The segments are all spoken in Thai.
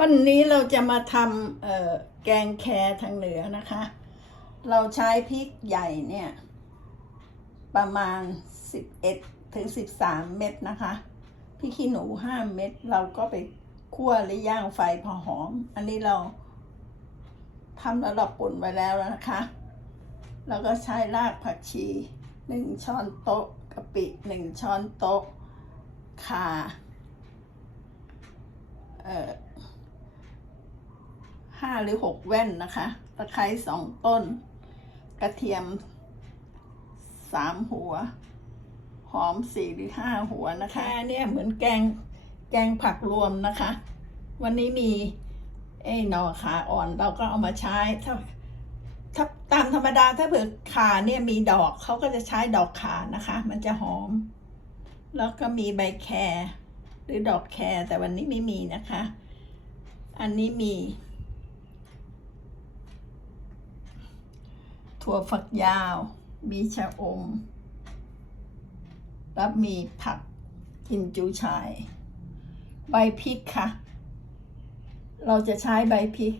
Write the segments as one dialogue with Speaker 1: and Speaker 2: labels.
Speaker 1: วันนี้เราจะมาทำแกงแครทางเหนือนะคะ เราใช้พริกใหญ่เนี่ย ประมาณ 11ถึง13 เม็ดนะคะพริกขี้หนู 5 เม็ดเราก็ไปคั่วหรือย่างไฟพอหอม อันนี้เราทำแล้วเราปุ่นไว้แล้วนะคะ แล้วก็ใช้รากผักชี 1 ช้อนโต๊ะกะปิ 1 ช้อนโต๊ะข่าเอ่อ ห้าหรือหกแว่นนะคะ ตะไคร้สองต้น กระเทียมสามหัว หอมสี่หรือห้าหัวนะคะแค่เนี่ยเหมือนแกงแกงผักรวมนะคะ วันนี้มีไอ้หนอขาอ่อนเราก็เอามาใช้ถ้าถ้าตามธรรมดาถ้าเผื่อขาเนี่ยมีดอกเขาก็จะใช้ดอกขานะคะ มันจะหอม แล้วก็มีใบแครหรือดอกแครแต่วันนี้ไม่มีนะคะ อันนี้มี ถั่วฝักยาว มีชะอม แล้วมีผักกินจูชาย ใบพริกค่ะ เราจะใช้ใบพริก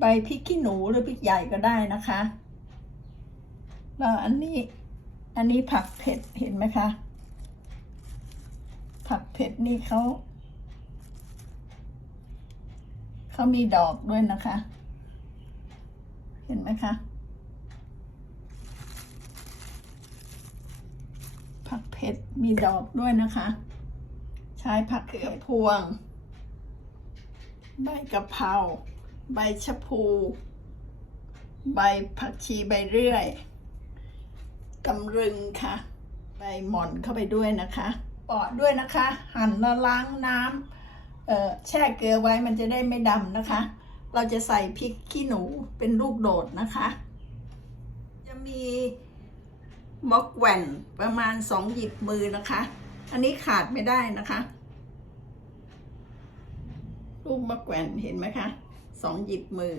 Speaker 1: ใบพริกขี้หนูหรือพริกใหญ่ก็ได้นะคะ แล้วอันนี้อันนี้ผักเผ็ดเห็นไหมคะ ผักเผ็ดนี่เขาเขามีดอกด้วยนะคะ เห็นไหมคะ ผักเผ็ดมีดอกด้วยนะคะ ใช้ผักเขือพวง ใบกะเพราใบชะพู ใบผักชีใบเรื่อยตำรึงค่ะ ใบหม่อนเข้าไปด้วยนะคะปอดด้วยนะคะ หั่นแล้วล้างน้ำแช่เกลือไว้มันจะได้ไม่ดำนะคะ เราจะใส่พริกขี้หนูเป็นลูกโดดนะคะ จะมีมอกแหวนประมาณสองหยิบมือนะคะ อันนี้ขาดไม่ได้นะคะ ลูกมะแกวนเห็นไหมคะสองหยิบมือ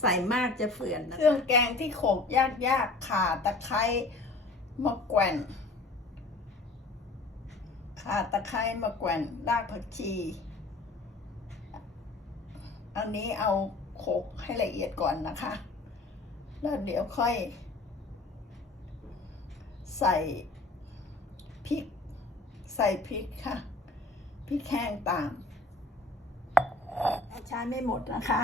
Speaker 1: ใส่มากจะเฟื่อนนะเครื่องแกงที่โขกยากๆข่าตะไคร้มะแกวนข่าตะไคร้มะแกวนรากผักชี อันนี้เอาโขกให้ละเอียดก่อนนะคะ แล้วเดี๋ยวค่อย ใส่พริก ใส่พริกค่ะ พริกแห้งตาม ใช้ไม่หมดนะคะ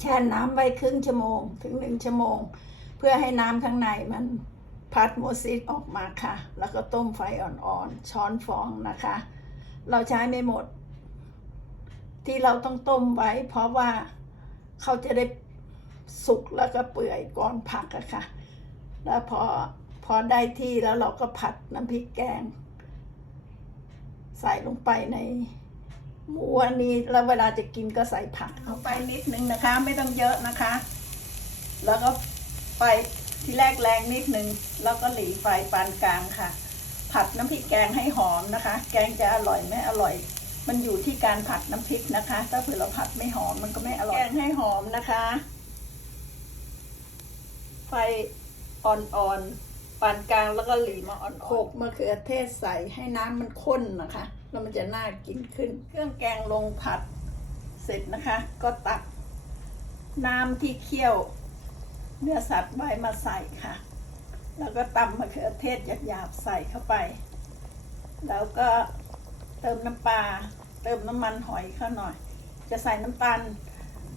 Speaker 1: แช่น้ำไว้ครึ่งชั่วโมง ถึงหนึ่งชั่วโมง เพื่อให้น้ำข้างในมันพัดโมซิสออกมาค่ะ แล้วก็ต้มไฟอ่อนๆ ช้อนฟองนะคะ เราใช้ไม่หมด ที่เราต้องต้มไว้ เพราะว่าเขาจะได้สุกแล้วก็เปื่อยก่อนผักอะค่ะ แล้วพอพอได้ที่แล้วเราก็ผัดน้ำพริกแกง ใส่ลงไปในหมูอันนี้แล้วเวลาจะกินก็ใส่ผักเข้าไปนิดนึงนะคะ ไม่ต้องเยอะนะคะ แล้วก็ไฟที่แรกแรงนิดนึงแล้วก็หลีไฟปานกลางค่ะ ผัดน้ำพริกแกงให้หอมนะคะ แกงจะอร่อยไม่อร่อย มันอยู่ที่การผัดน้ำพริกนะคะ ถ้าเผื่อเราผัดไม่หอมมันก็ไม่อร่อยแกงให้หอมนะคะ ไฟอ่อนๆปานกลางแล้วก็หลีมาอ่อนๆโขลกมะเขือเทศใส่ให้น้ำมันข้นนะคะ แล้วมันจะน่ากินขึ้น เครื่องแกงลงผัดเสร็จนะคะ ก็ตักน้ำที่เคี่ยว เนื้อสัตว์ไว้มาใส่ค่ะ แล้วก็ตำมะเขือเทศหยาบๆใส่เข้าไป แล้วก็ เติมน้ำปลาเติมน้ำมันหอยเข้าหน่อย จะใส่น้ำตาล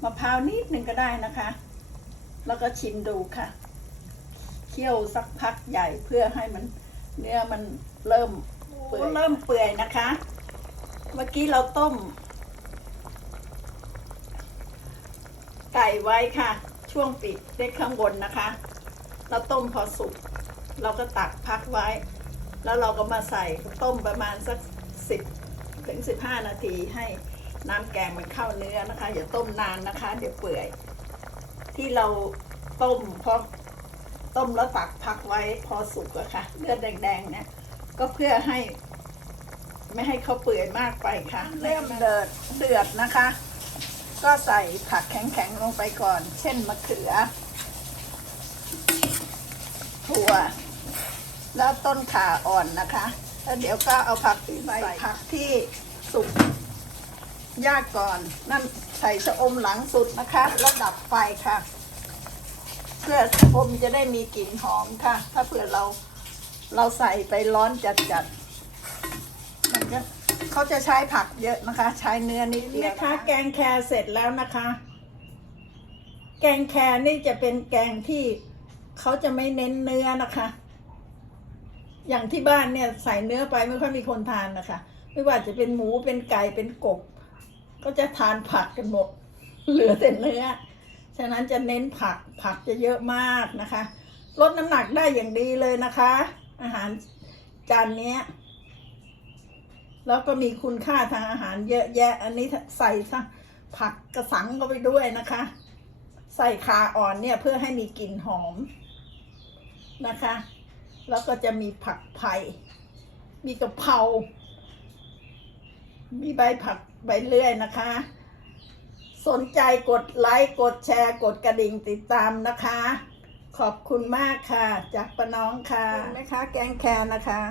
Speaker 1: มะพร้าวนิดหนึ่งก็ได้นะคะ แล้วก็ชิมดูค่ะ เคี่ยวสักพักใหญ่เพื่อให้มันเนื้อมันเริ่มเปื่อยเริ่มเปื่อยนะคะ เมื่อกี้เราต้ม ไก่ไว้ค่ะ ช่วงปิดเล็กข้างบนนะคะ เราต้มพอสุก เราก็ตักพักไว้ แล้วเราก็มาใส่ต้มประมาณสัก สิบถึงสิบห้านาทีให้น้ำแกงมันเข้าเนื้อนะคะ อย่าต้มนานนะคะ เดี๋ยวเปื่อย ที่เราต้มเพราะต้มแล้วตักพักไว้พอสุกอะค่ะเลือดแดงๆเนี่ยก็เพื่อให้ ไม่ให้เขาเปื่อยมากไปค่ะ เริ่มเดือดเดือดนะคะ ก็ใส่ผักแข็งๆลงไปก่อน เช่นมะเขือถั่วแล้วต้นข่าอ่อนนะคะ แล้วเดี๋ยวก็เอาผักใส่ผักที่สุกยากก่อน นั่นใส่ชะอมหลังสุดนะคะแล้วดับไฟค่ะ เพื่อชะอมจะได้มีกลิ่นหอมค่ะ ถ้าเผื่อเราเราใส่ไปร้อนจัดๆมันก็เขาจะใช้ผักเยอะนะคะ ใช้เนื้อนิดเดียวนะคะ แกงแครเสร็จแล้วนะคะ แกงแครนี่จะเป็นแกงที่เขาจะไม่เน้นเนื้อนะคะ อย่างที่บ้านเนี่ยใส่เนื้อไปไม่ค่อยมีคนทานนะคะ ไม่ว่าจะเป็นหมูเป็นไก่เป็นกบ ก็จะทานผักกันหมดเหลือแต่เนื้อ ฉะนั้นจะเน้นผักผักจะเยอะมากนะคะ ลดน้ำหนักได้อย่างดีเลยนะคะ อาหารจานนี้แล้วก็มีคุณค่าทางอาหารเยอะแยะ อันนี้ใส่ซะผักกระสังเข้าไปด้วยนะคะ ใส่ขาอ่อนเนี่ยเพื่อให้มีกลิ่นหอมนะคะ แล้วก็จะมีผักไผ่มีกะเพรา มีใบผักใบเลื่อยนะคะ สนใจกดไลค์ กดแชร์ กดกระดิ่งติดตามนะคะ ขอบคุณมากค่ะ จากป้าน้องค่ะนะคะ แกงแครนะคะ